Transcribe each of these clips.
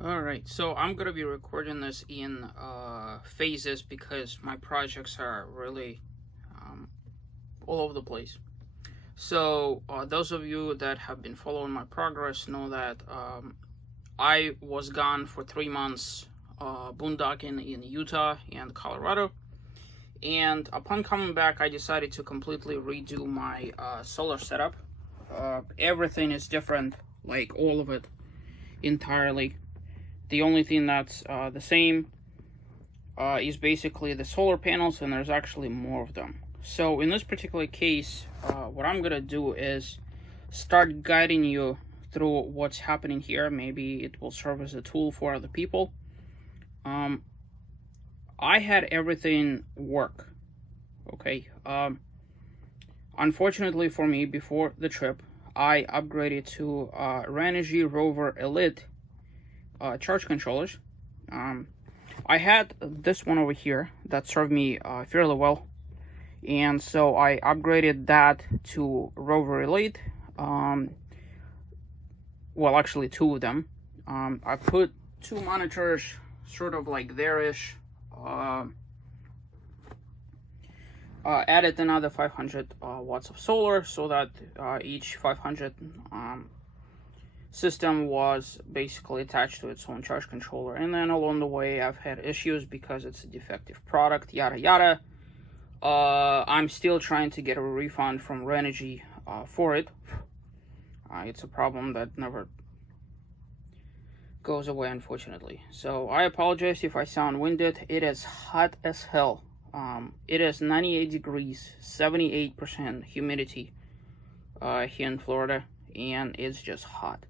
Alright, so I'm gonna be recording this in phases because my projects are really all over the place. So those of you that have been following my progress know that I was gone for 3 months boondocking in Utah and Colorado, and upon coming back I decided to completely redo my solar setup. Everything is different, like all of it entirely. The only thing that's the same is basically the solar panels, and there's actually more of them. So in this particular case, what I'm gonna do is start guiding you through what's happening here. Maybe it will serve as a tool for other people. I had everything work, okay? Unfortunately for me, before the trip, I upgraded to Renogy Rover Elite charge controllers. I had this one over here that served me fairly well, and so I upgraded that to Rover Elite. Well, actually 2 of them. I put 2 monitors sort of like there-ish, added another 500 watts of solar so that each 500 system was basically attached to its own charge controller. And then along the way I've had issues because it's a defective product, yada yada. I'm still trying to get a refund from Renogy for it. It's a problem that never goes away, unfortunately. So I apologize if I sound winded. It is hot as hell. It is 98 degrees, 78% humidity here in Florida, and it's just hot.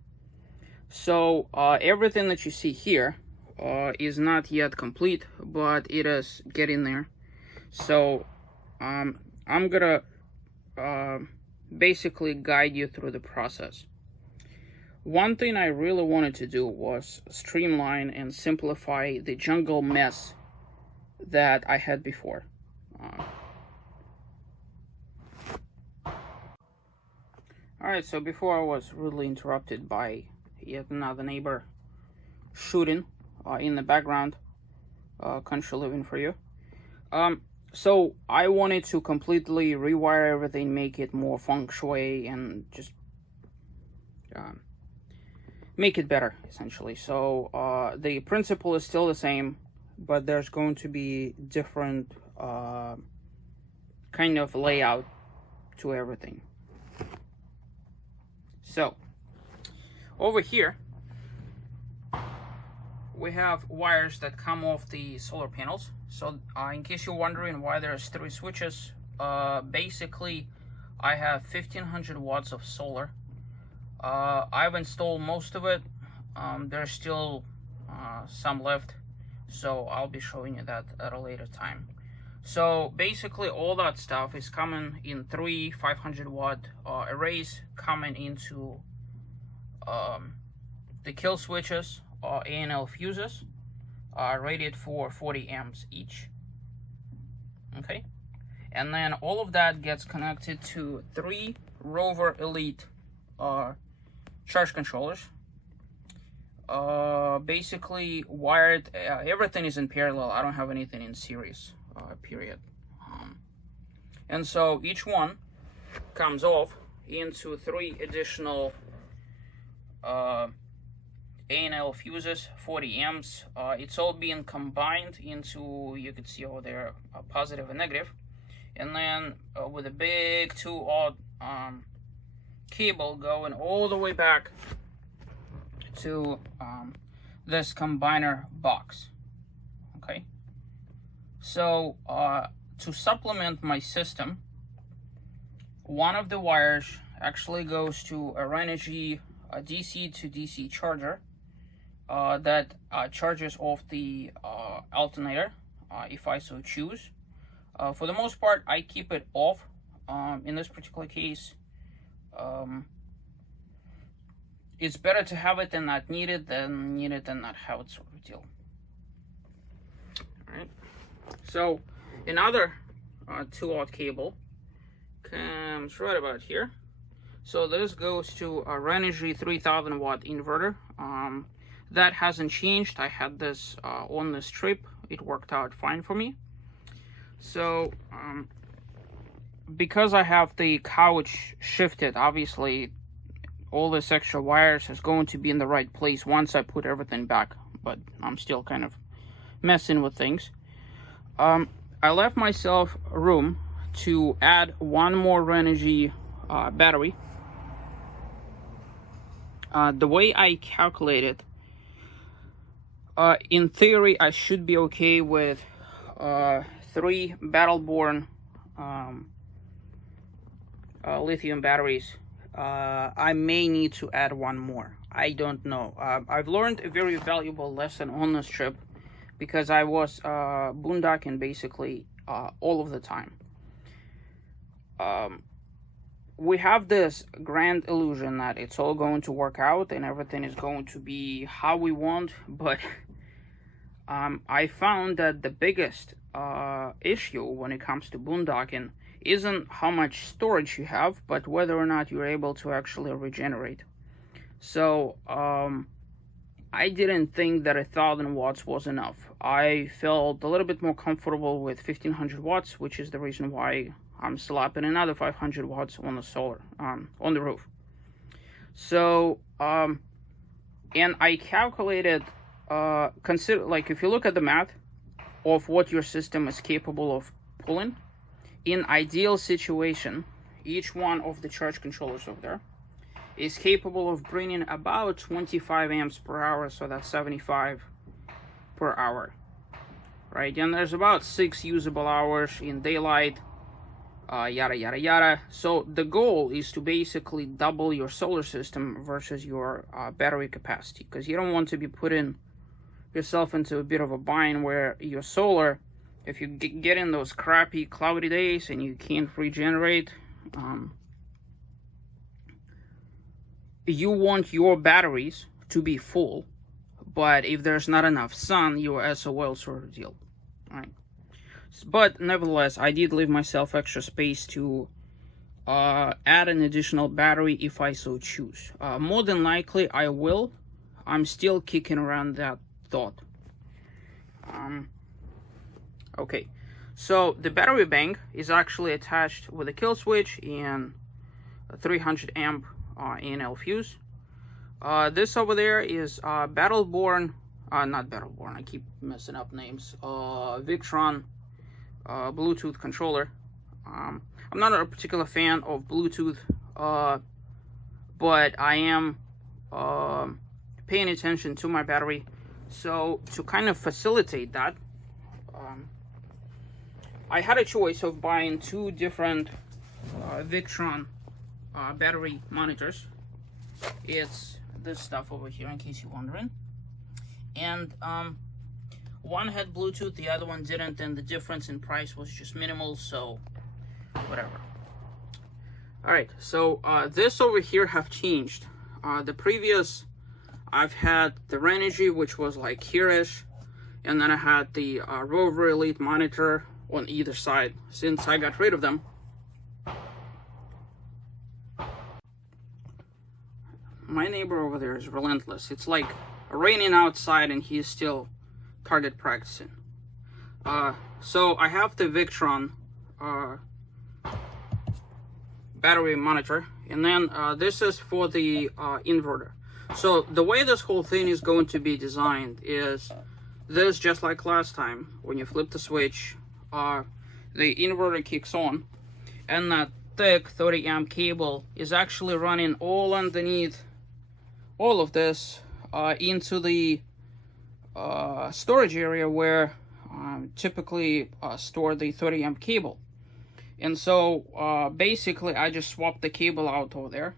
So everything that you see here is not yet complete, but it is getting there. So I'm gonna basically guide you through the process. One thing I really wanted to do was streamline and simplify the jungle mess that I had before. Alright, so before I was rudely interrupted by yet another neighbor shooting in the background. Country living for you. So I wanted to completely rewire everything, make it more feng shui, and just make it better, essentially. So the principle is still the same, but there's going to be different kind of layout to everything. So over here we have wires that come off the solar panels. So in case you're wondering why there's 3 switches, basically I have 1500 watts of solar. I've installed most of it. There's still some left, so I'll be showing you that at a later time. So basically all that stuff is coming in 3 500 watt arrays coming into the kill switches, ANL fuses, rated for 40 amps each. Okay, and then all of that gets connected to 3 Rover Elite charge controllers. Basically wired, everything is in parallel. I don't have anything in series, period. And so each one comes off into 3 additional ANL fuses, 40 amps. It's all being combined into, you could see over there, a positive and negative. And then with a big 2-aught cable going all the way back to this combiner box. Okay, so to supplement my system, one of the wires actually goes to a Renogy DC to DC charger that charges off the alternator if I so choose. For the most part, I keep it off. In this particular case, it's better to have it and not need it than need it and not have it, sort of deal. Alright, so another 2-aught cable comes right about here. So this goes to a Renogy 3000 watt inverter. That hasn't changed. I had this on this trip. It worked out fine for me. So because I have the couch shifted, obviously all this extra wires is going to be in the right place once I put everything back, but I'm still kind of messing with things. I left myself room to add one more Renogy battery. The way I calculated, in theory I should be okay with 3 Battleborn lithium batteries. I may need to add one more. I don't know. I've learned a very valuable lesson on this trip because I was boondocking basically all of the time. We have this grand illusion that it's all going to work out and everything is going to be how we want, but I found that the biggest issue when it comes to boondocking isn't how much storage you have, but whether or not you're able to actually regenerate. So I didn't think that 1,000 watts was enough. I felt a little bit more comfortable with 1,500 watts, which is the reason why I'm slapping another 500 watts on the solar, on the roof. So and I calculated, consider, like, if you look at the math of what your system is capable of pulling, in ideal situation, each one of the charge controllers over there is capable of bringing about 25 amps per hour, so that's 75 per hour, right? And there's about 6 usable hours in daylight, yada yada yada. So the goal is to basically double your solar system versus your battery capacity, because you don't want to be putting yourself into a bit of a bind where your solar, if you get in those crappy cloudy days and you can't regenerate, you want your batteries to be full, but if there's not enough sun, you're SOL sort of deal, right? But nevertheless, I did leave myself extra space to add an additional battery if I so choose. More than likely I will. I'm still kicking around that thought. Okay, so the battery bank is actually attached with a kill switch and a 300 amp ANL fuse. This over there is Battleborn, not Battleborn, I keep messing up names, Victron Bluetooth controller. I'm not a particular fan of Bluetooth, but I am paying attention to my battery. So to kind of facilitate that, I had a choice of buying 2 different Victron battery monitors. It's this stuff over here, in case you're wondering. And one had Bluetooth, the other one didn't, and the difference in price was just minimal, so whatever. Alright, so this over here have changed. The previous, I've had the Renogy, which was like here-ish, and then I had the Rover Elite monitor on either side. Since I got rid of them, my neighbor over there is relentless. It's like raining outside and he's still target practicing. So I have the Victron battery monitor, and then this is for the inverter. So the way this whole thing is going to be designed is this, just like last time, when you flip the switch, the inverter kicks on, and that thick 30 amp cable is actually running all underneath all of this into the storage area where typically store the 30 amp cable. And so basically I just swap the cable out over there,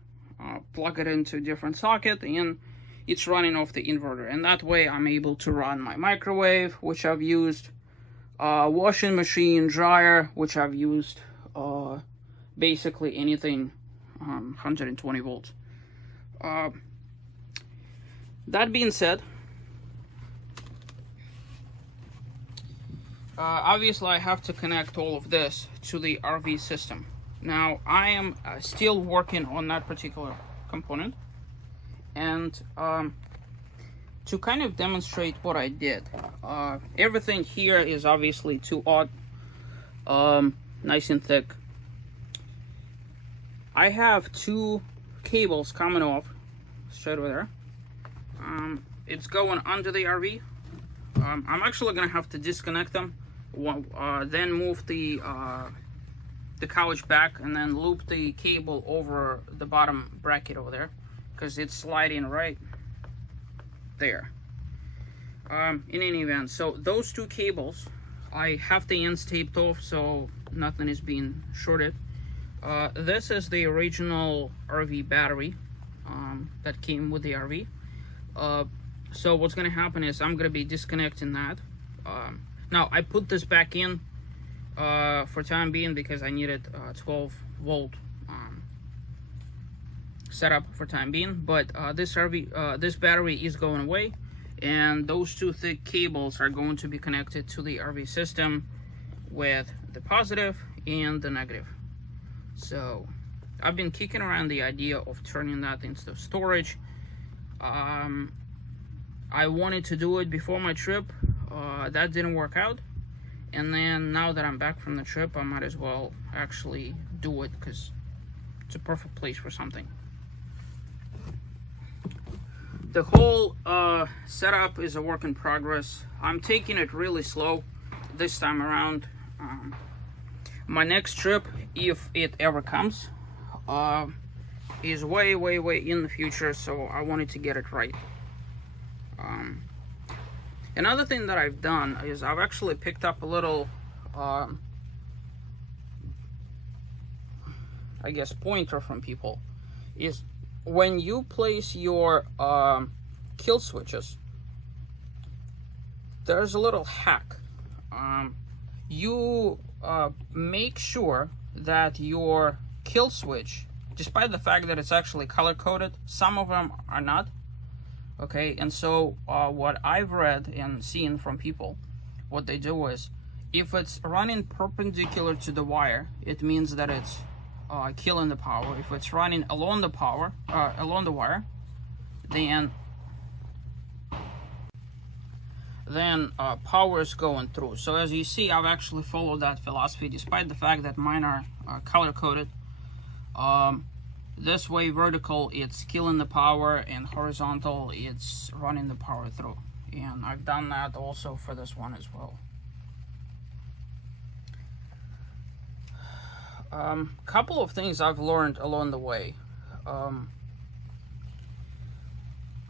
plug it into a different socket, and it's running off the inverter. And that way I'm able to run my microwave, which I've used, washing machine, dryer, which I've used, basically anything 120 volts. That being said, obviously I have to connect all of this to the RV system. Now I am still working on that particular component, and to kind of demonstrate what I did, everything here is obviously 2-aught, nice and thick. I have 2 cables coming off straight over there. It's going under the RV. I'm actually gonna have to disconnect them, then move the couch back, and then loop the cable over the bottom bracket over there, because it's sliding right there. In any event, so those 2 cables, I have the ends taped off so nothing is being shorted. This is the original RV battery that came with the RV. So what's gonna happen is I'm gonna be disconnecting that. Now I put this back in for time being because I needed 12 volt setup for time being, but this battery is going away, and those 2 thick cables are going to be connected to the RV system with the positive and the negative. So I've been kicking around the idea of turning that into storage. I wanted to do it before my trip. That didn't work out, and then now that I'm back from the trip, I might as well actually do it because it's a perfect place for something. The whole setup is a work in progress. I'm taking it really slow this time around. My next trip, if it ever comes, is way in the future, so I wanted to get it right. Another thing that I've done is I've actually picked up a little I guess pointer from people, is when you place your kill switches, there's a little hack. You make sure that your kill switch, despite the fact that it's actually color coded, some of them are not. Okay, and so what I've read and seen from people, what they do is, if it's running perpendicular to the wire, it means that it's killing the power. If it's running along the wire, then power is going through. So as you see, I've actually followed that philosophy, despite the fact that mine are color coded. This way, vertical, it's killing the power, and horizontal, it's running the power through. And I've done that also for this one as well. Couple of things I've learned along the way.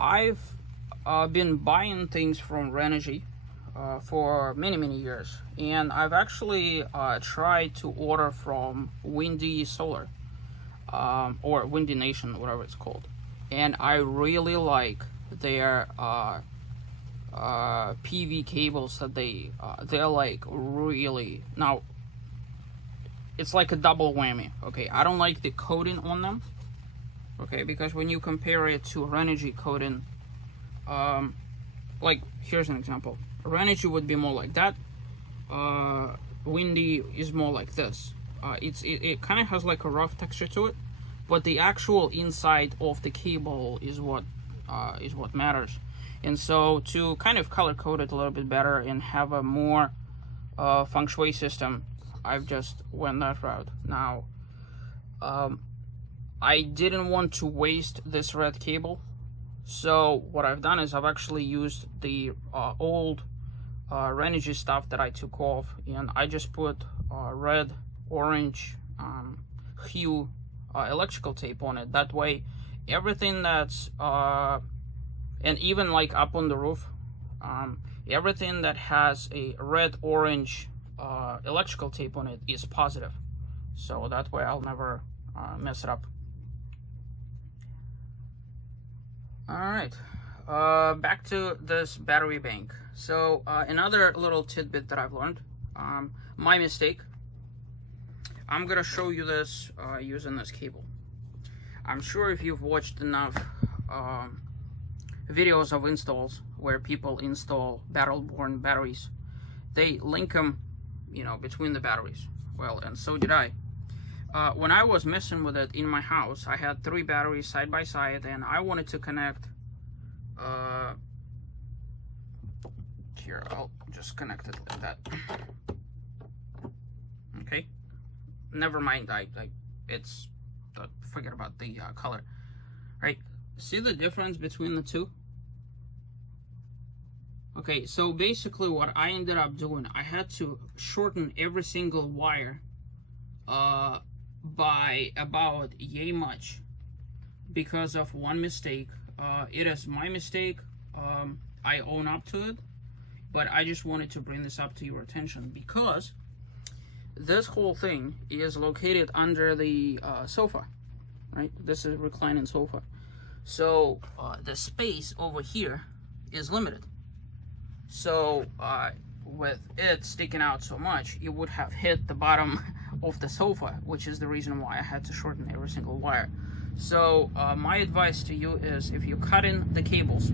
I've been buying things from Renogy for many years, and I've actually tried to order from Windy Solar. Or Windy Nation, whatever it's called, and I really like their PV cables that they're like really, now it's like a double whammy. Okay, I don't like the coating on them, okay, because when you compare it to Renogy coating, like here's an example. Renogy would be more like that, Windy is more like this. It kind of has like a rough texture to it, but the actual inside of the cable is what matters. And so to kind of color code it a little bit better and have a more feng shui system, I've just went that route. Now, I didn't want to waste this red cable, so what I've done is I've actually used the old Renogy stuff that I took off, and I just put red, orange hue electrical tape on it. That way everything that's and even like up on the roof, everything that has a red, orange electrical tape on it is positive, so that way I'll never mess it up. All right, back to this battery bank. So another little tidbit that I've learned, my mistake. I'm gonna show you this using this cable. I'm sure if you've watched enough videos of installs where people install Battleborn batteries, they link them, you know, between the batteries. Well, and so did I. When I was messing with it in my house, I had 3 batteries side by side, and I wanted to connect Here, I'll just connect it like that. Okay. Never mind. Forget about the color. Right. See the difference between the two? Okay, so basically what I ended up doing, I had to shorten every single wire by about yay much because of one mistake. It is my mistake. I own up to it, but I just wanted to bring this up to your attention because this whole thing is located under the sofa, right? This is a reclining sofa. So the space over here is limited. So with it sticking out so much, it would have hit the bottom of the sofa, which is the reason why I had to shorten every single wire. So my advice to you is, if you cut in the cables,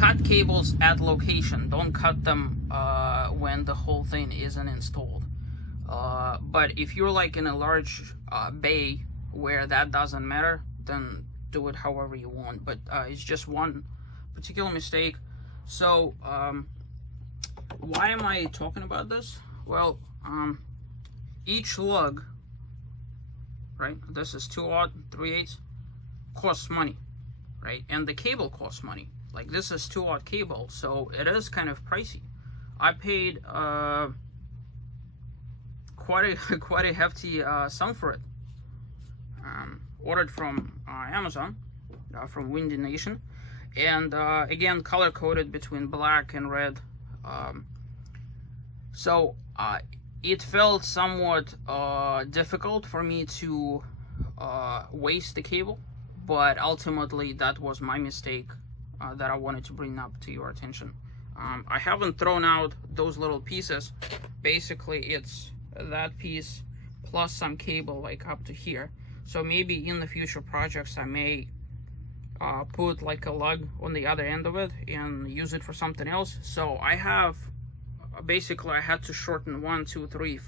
cut cables at location. Don't cut them when the whole thing isn't installed. But if you're like in a large bay where that doesn't matter, then do it however you want. But it's just one particular mistake. So why am I talking about this? Well, each lug, right, this is 2/0, 3/8, costs money, right? And the cable costs money. Like, this is 2/0 cable, so it is kind of pricey. I paid quite a hefty sum for it. Ordered from Amazon, from Windy Nation, and again, color coded between black and red. So it felt somewhat difficult for me to waste the cable, but ultimately that was my mistake that I wanted to bring up to your attention. I haven't thrown out those little pieces. Basically, it's that piece plus some cable like up to here. So maybe in the future projects I may put like a lug on the other end of it and use it for something else. So I have basically, I had to shorten 1, 2, 3,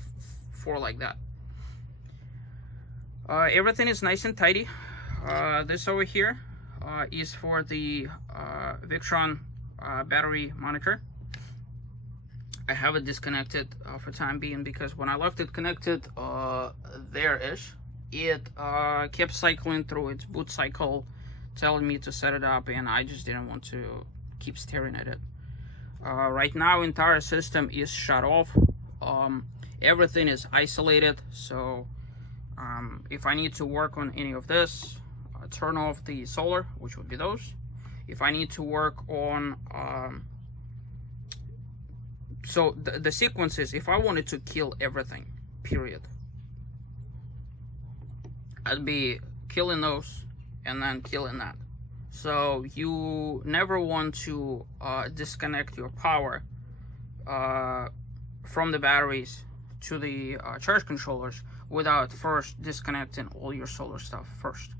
4 like that. Everything is nice and tidy. This over here is for the Victron battery monitor. I have it disconnected for time being because when I left it connected there-ish, it kept cycling through its boot cycle, telling me to set it up, and I just didn't want to keep staring at it. Right now, entire system is shut off. Everything is isolated, so if I need to work on any of this, turn off the solar, which would be those. If I need to work on so the sequence is, if I wanted to kill everything, period, I'd be killing those and then killing that. So you never want to disconnect your power from the batteries to the charge controllers without first disconnecting all your solar stuff first.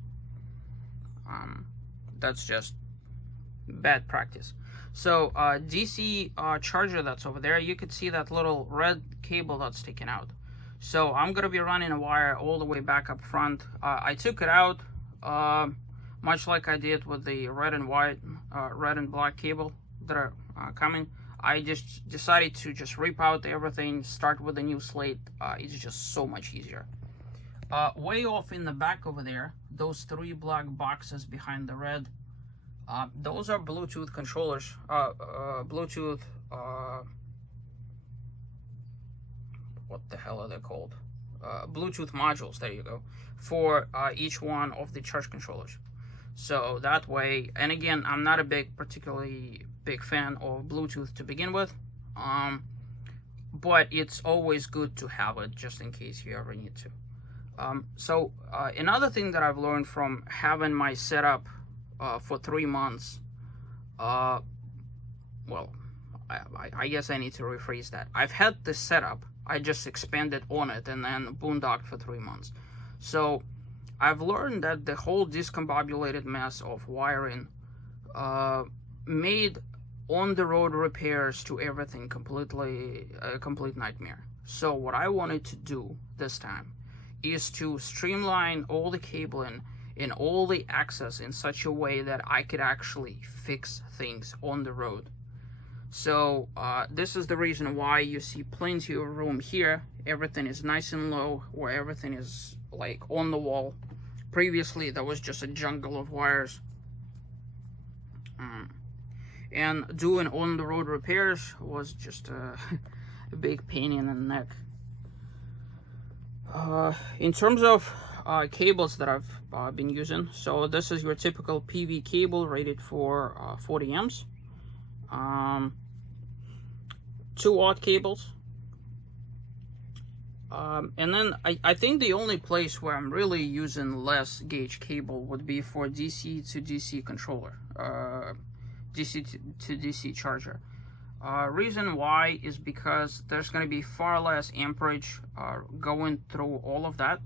That's just bad practice. So DC charger that's over there, you could see that little red cable that's sticking out. So I'm gonna be running a wire all the way back up front. I took it out much like I did with the red and white, red and black cable that are coming. I just decided to just rip out everything, start with a new slate. It's just so much easier. Way off in the back over there, those 3 black boxes behind the red, those are Bluetooth controllers. Bluetooth, what the hell are they called? Bluetooth modules, there you go, for each one of the charge controllers. So that way, and again, I'm not a particularly big fan of Bluetooth to begin with, but it's always good to have it just in case you ever need to. So another thing that I've learned from having my setup for 3 months, well, I guess I need to rephrase that. I've had this setup, I just expanded on it and then boondocked for 3 months. So I've learned that the whole discombobulated mess of wiring made on-the-road repairs to everything a complete nightmare. So what I wanted to do this time is to streamline all the cabling and all the access in such a way that I could actually fix things on the road So this is the reason why you see plenty of room here. Everything is nice and low, or everything is like on the wall. Previously that was just a jungle of wires. And doing on-the-road repairs was just a big pain in the neck. In terms of cables that I've been using, so this is your typical PV cable rated for 40 amps. 2-aught cables. And then I think the only place where I'm really using less gauge cable would be for DC to DC controller, DC to DC charger. Reason why is because there's going to be far less amperage going through all of that.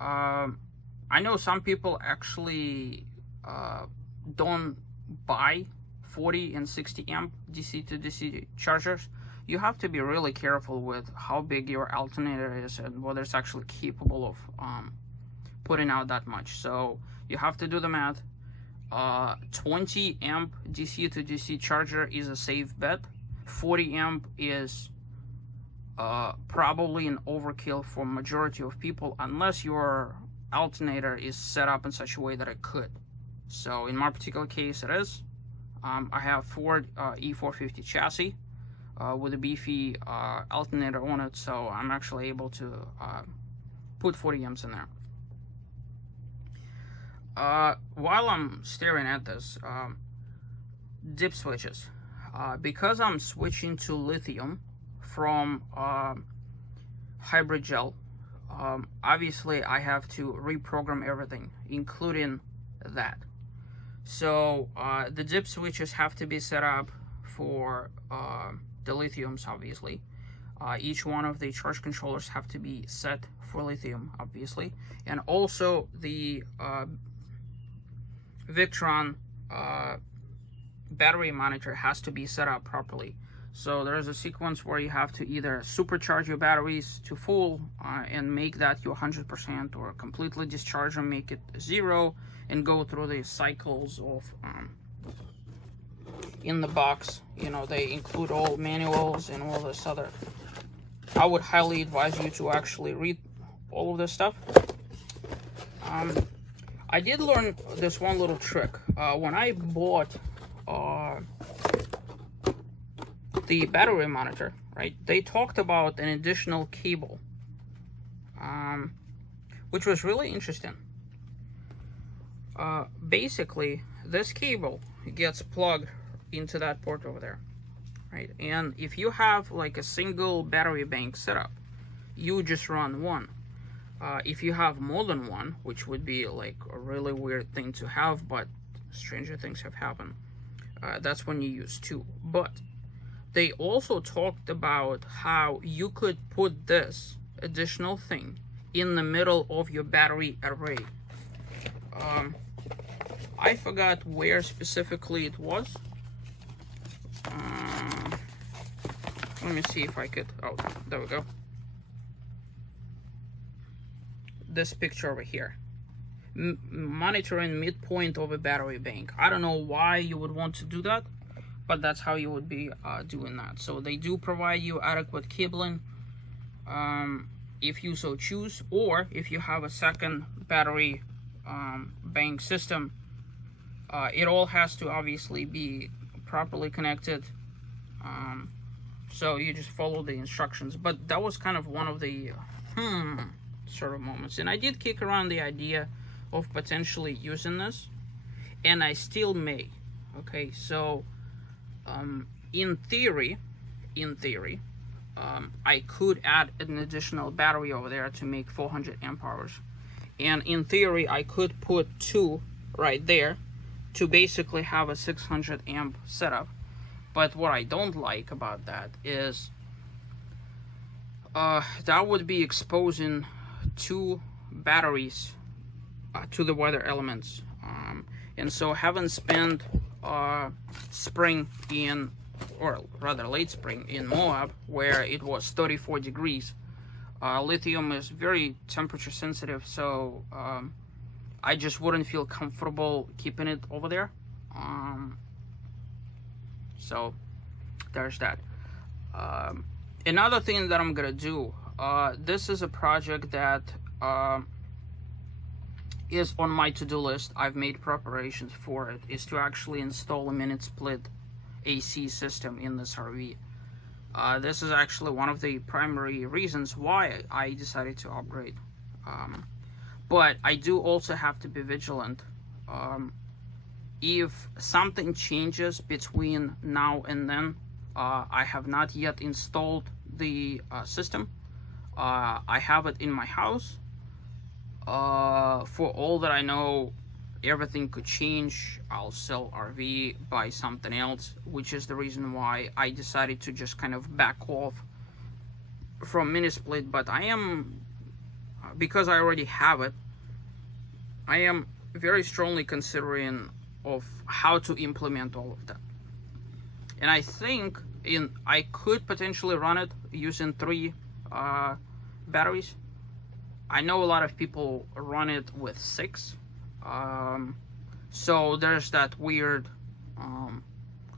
I know some people actually don't buy 40 and 60 amp DC to DC chargers. You have to be really careful with how big your alternator is and whether it's actually capable of putting out that much. So you have to do the math. 20 amp DC to DC charger is a safe bet. 40 amp is probably an overkill for majority of people, unless your alternator is set up in such a way that it could. So in my particular case it is. I have Ford E450 chassis with a beefy alternator on it, so I'm actually able to put 40 amps in there. While I'm staring at this, dip switches, because I'm switching to lithium from hybrid gel, obviously I have to reprogram everything, including that. So the dip switches have to be set up for the lithiums, obviously. Each one of the charge controllers have to be set for lithium, obviously, and also the Victron battery monitor has to be set up properly. So there's a sequence where you have to either supercharge your batteries to full and make that your 100%, or completely discharge them, make it 0, and go through the cycles of in the box. You know, they include all manuals and all this other. I would highly advise you to actually read all of this stuff. I did learn this one little trick when I bought the battery monitor, right? They talked about an additional cable, which was really interesting. Basically, this cable gets plugged into that port over there, right? And if you have like a single battery bank setup, you just run one. If you have more than one, which would be like a really weird thing to have, but stranger things have happened, that's when you use two. But they also talked about how you could put this additional thing in the middle of your battery array. I forgot where specifically it was. Let me see if I could. Oh, there we go. This picture over here. Monitoring midpoint of a battery bank. I don't know why you would want to do that, but that's how you would be doing that. So they do provide you adequate cabling if you so choose, or if you have a second battery bank system, it all has to obviously be properly connected. So you just follow the instructions. But that was kind of one of the sort of moments, and I did kick around the idea of potentially using this, and I still may. Okay, so in theory, I could add an additional battery over there to make 400 amp hours, and in theory I could put two right there to basically have a 600 amp setup. But what I don't like about that is that would be exposing two batteries to the weather elements, and so having spent spring in, or rather late spring in Moab, where it was 34 degrees, lithium is very temperature sensitive, so I just wouldn't feel comfortable keeping it over there. So there's that. Another thing that I'm gonna do, this is a project that is on my to-do list. I've made preparations for it, is to actually install a minute split AC system in this RV. This is actually one of the primary reasons why I decided to upgrade. But I do also have to be vigilant. If something changes between now and then, I have not yet installed the system. I have it in my house. For all that I know, everything could change. I'll sell RV, buy something else, which is the reason why I decided to just kind of back off from mini split. But I am, because I already have it, I am very strongly considering of how to implement all of that. And I think I could potentially run it using 3 batteries. I know a lot of people run it with 6. So there's that weird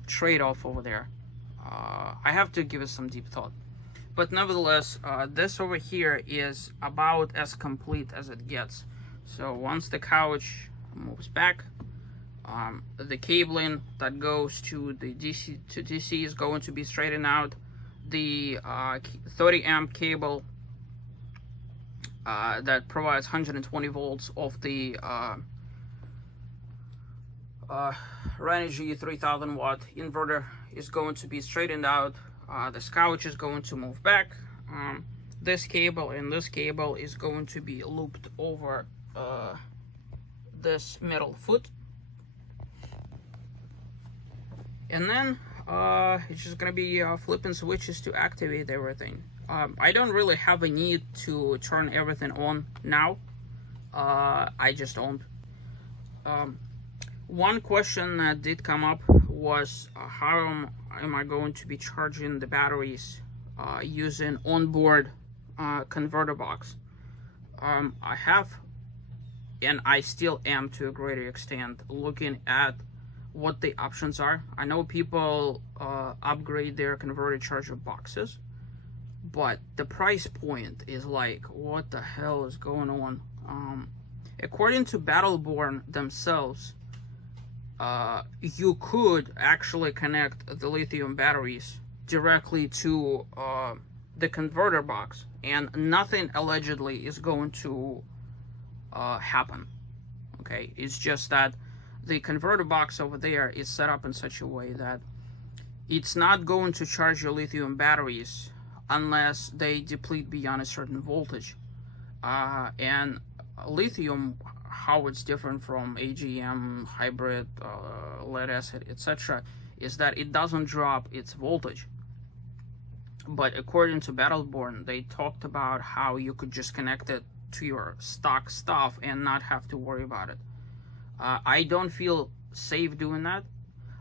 trade-off over there. I have to give it some deep thought. But nevertheless, this over here is about as complete as it gets. So once the couch moves back, the cabling that goes to the DC is going to be straightened out. The 30 amp cable that provides 120 volts of the Renogy 3000 watt inverter is going to be straightened out. This couch is going to move back. This cable and this cable is going to be looped over this metal foot. And then it's just gonna be flipping switches to activate everything. I don't really have a need to turn everything on now. I just don't. One question that did come up was how am I going to be charging the batteries using onboard converter box. I have, and I still am to a greater extent, looking at what the options are. I know people upgrade their converter charger boxes, but the price point is like, what the hell is going on? According to Battleborn themselves, you could actually connect the lithium batteries directly to the converter box, and nothing allegedly is going to happen. Okay, it's just that the converter box over there is set up in such a way that it's not going to charge your lithium batteries unless they deplete beyond a certain voltage. And lithium, how it's different from AGM, hybrid, lead acid, etc., is that it doesn't drop its voltage. But according to Battleborn, they talked about how you could just connect it to your stock stuff and not have to worry about it. I don't feel safe doing that.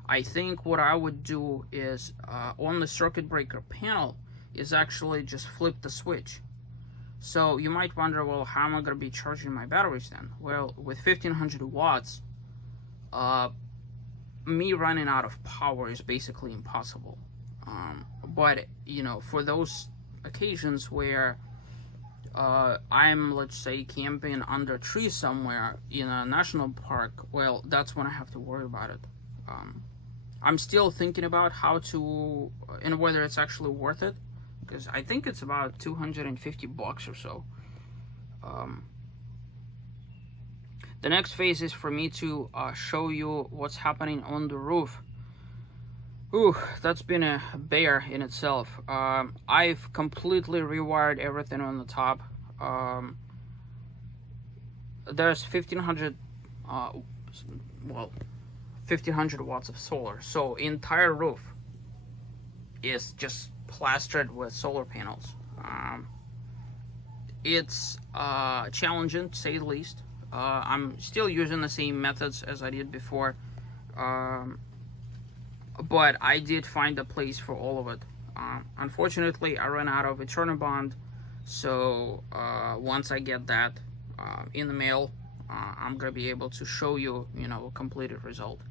I think what I would do is on the circuit breaker panel is actually just flip the switch. So you might wonder, well, how am I going to be charging my batteries then? Well, with 1500 watts, me running out of power is basically impossible. But, you know, for those occasions where I'm, let's say, camping under a tree somewhere in a national park, well, that's when I have to worry about it. I'm still thinking about how to, and whether it's actually worth it, because I think it's about 250 bucks or so. The next phase is for me to show you what's happening on the roof. Ooh, that's been a bear in itself. I've completely rewired everything on the top. There's 1500 watts of solar, so entire roof is just plastered with solar panels. It's challenging, to say the least. I'm still using the same methods as I did before, but I did find a place for all of it. Unfortunately, I ran out of Eternal Bond, so once I get that in the mail, I'm gonna be able to show you, you know, a completed result.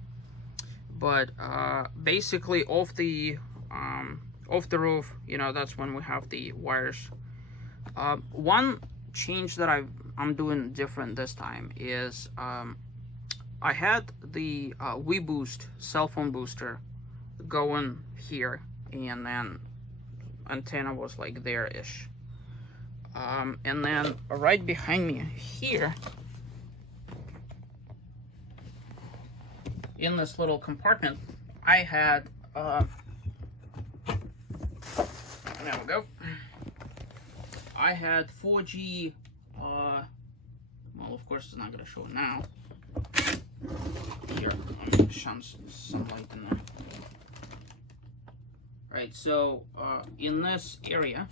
But basically, of the off the roof, you know, that's when we have the wires. One change that I'm doing different this time is I had the WeBoost cell phone booster going here, and then antenna was like there-ish. And then right behind me here, in this little compartment, I had, there we go, I had 4G, well, of course it's not going to show now. Here, I'm going to shine some light in there. Right, so in this area,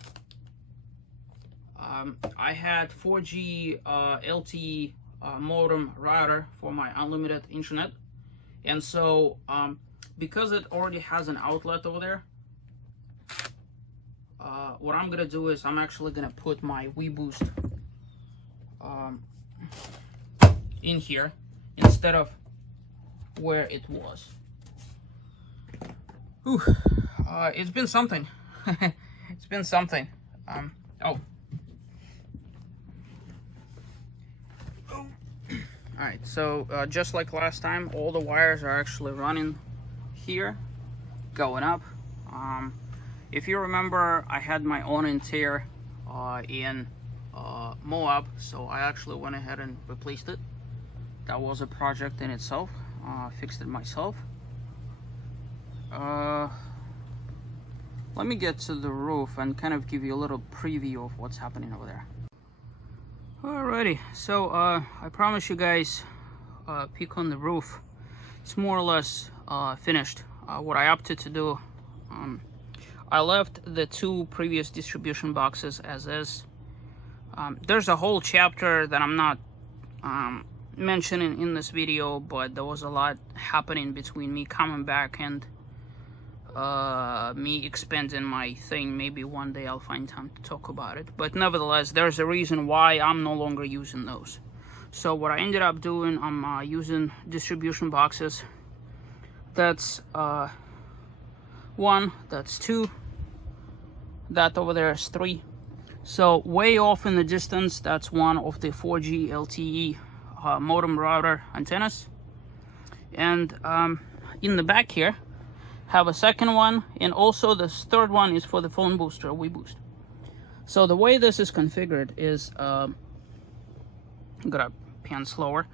I had 4G LTE modem router for my unlimited internet, and so because it already has an outlet over there, what I'm gonna do is I'm actually gonna put my WeBoost in here instead of where it was. Whew. It's been something. It's been something. Oh. Alright, so just like last time, all the wires are actually running here, going up. If you remember, I had my own interior in Moab, so I actually went ahead and replaced it. That was a project in itself. Fixed it myself. Let me get to the roof and kind of give you a little preview of what's happening over there. Alrighty, so I promise you guys peek on the roof. It's more or less finished. What I opted to do, I left the 2 previous distribution boxes as is. There's a whole chapter that I'm not mentioning in this video, but there was a lot happening between me coming back and me expanding my thing. Maybe one day I'll find time to talk about it, but nevertheless, there's a reason why I'm no longer using those. So what I ended up doing, I'm using distribution boxes. That's 1, that's 2, that over there is 3. So way off in the distance, that's one of the 4G LTE modem router antennas, and in the back here have a second one, and also this third one is for the phone booster, WeBoost. So the way this is configured is, I'm gonna pan slower,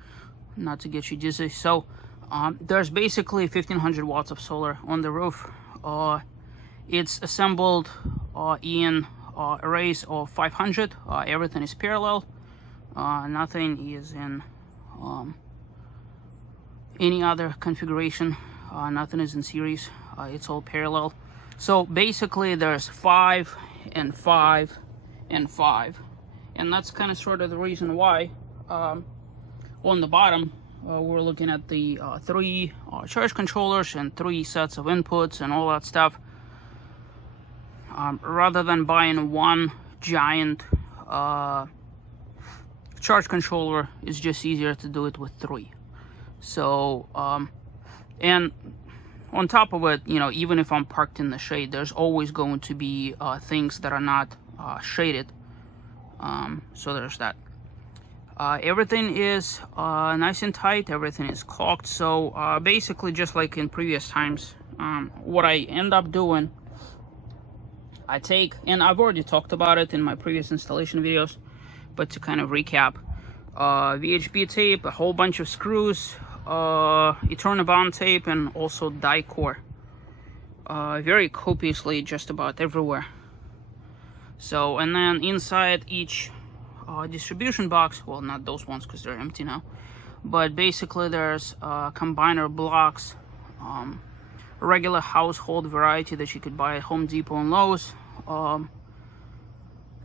not to get you dizzy. So there's basically 1500 watts of solar on the roof. It's assembled in arrays of 500. Everything is parallel. Nothing is in any other configuration. Nothing is in series. It's all parallel. So basically there's 5 and 5 and 5, and that's kind of sort of the reason why on the bottom we're looking at the 3 charge controllers and 3 sets of inputs and all that stuff. Rather than buying one giant charge controller, it's just easier to do it with 3. So and on top of it, you know, even if I'm parked in the shade, there's always going to be things that are not shaded. So there's that. Everything is nice and tight. Everything is caulked. So basically, just like in previous times, what I end up doing, I take, and I've already talked about it in my previous installation videos, but to kind of recap, VHB tape, a whole bunch of screws, Eternabond tape, and also die core, very copiously just about everywhere. So, and then inside each distribution box, well, not those ones because they're empty now, but basically there's combiner blocks, regular household variety that you could buy at Home Depot and Lowe's,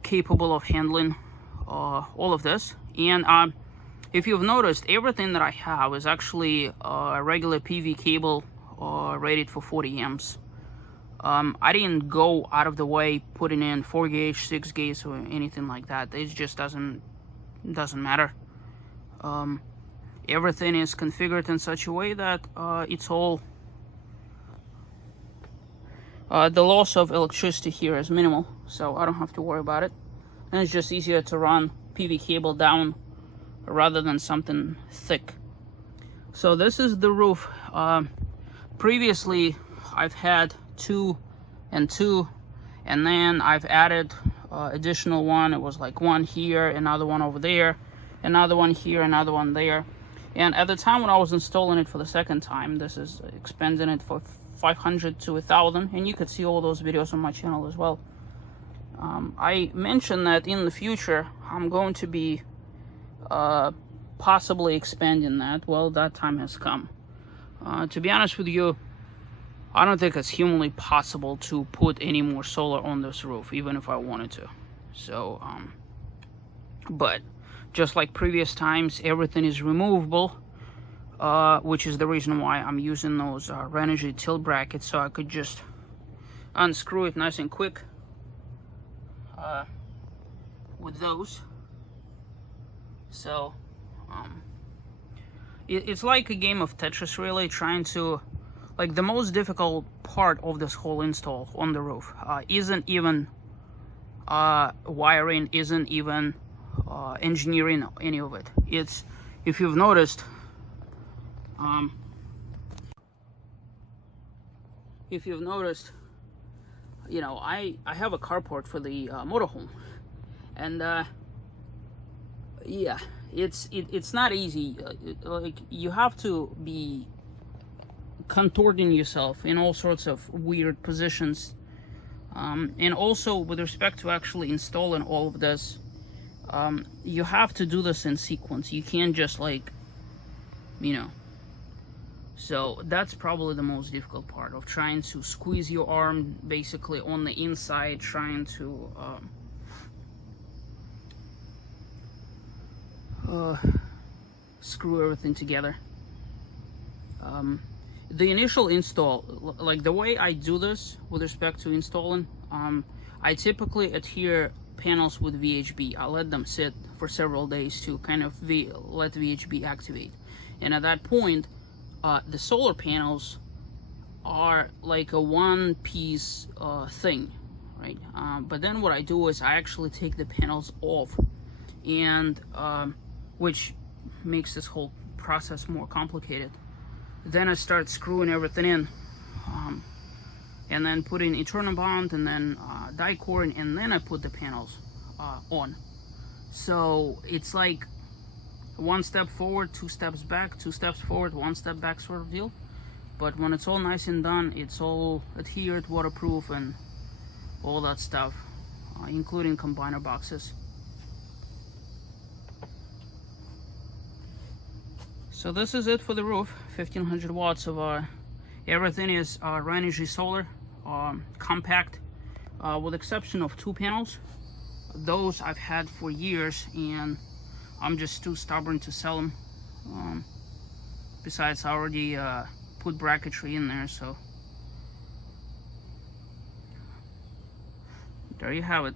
capable of handling all of this. And if you've noticed, everything that I have is actually a regular PV cable rated for 40 amps. I didn't go out of the way putting in 4 gauge, 6 gauge, or anything like that. It just doesn't matter. Everything is configured in such a way that it's all the loss of electricity here is minimal, so I don't have to worry about it. And it's just easier to run PV cable down rather than something thick. So this is the roof. Previously I've had 2 and 2, and then I've added additional one. It was like one here, another one over there, another one here, another one there. And at the time when I was installing it for the second time, this is expanding it for 500 to 1,000, and you could see all those videos on my channel as well. I mentioned that in the future I'm going to be possibly expanding that. Well, that time has come. To be honest with you, I don't think it's humanly possible to put any more solar on this roof, even if I wanted to. So, but just like previous times, everything is removable, which is the reason why I'm using those Renogy tilt brackets, so I could just unscrew it nice and quick with those. So it's like a game of Tetris, really, trying to, like, the most difficult part of this whole install on the roof isn't even wiring, isn't even engineering any of it. It's, if you've noticed, you know, I have a carport for the motorhome, and yeah, it's not easy. Like, you have to be contorting yourself in all sorts of weird positions, and also with respect to actually installing all of this, you have to do this in sequence. You can't just, like, you know. So that's probably the most difficult part, of trying to squeeze your arm basically on the inside, trying to screw everything together. The initial install, like the way I do this with respect to installing, I typically adhere panels with VHB. I let them sit for several days to kind of let VHB activate, and at that point the solar panels are like a one-piece thing, right? But then what I do is I actually take the panels off, and which makes this whole process more complicated. Then I start screwing everything in, and then putting eternal bond, and then die coring, and then I put the panels on. So it's like one step forward, 2 steps back, 2 steps forward, 1 step back sort of deal. But when it's all nice and done, it's all adhered, waterproof, and all that stuff, including combiner boxes. So this is it for the roof. 1500 watts of everything is Renogy solar, compact, with exception of 2 panels. Those I've had for years, and I'm just too stubborn to sell them. Besides, I already put bracketry in there, so there you have it.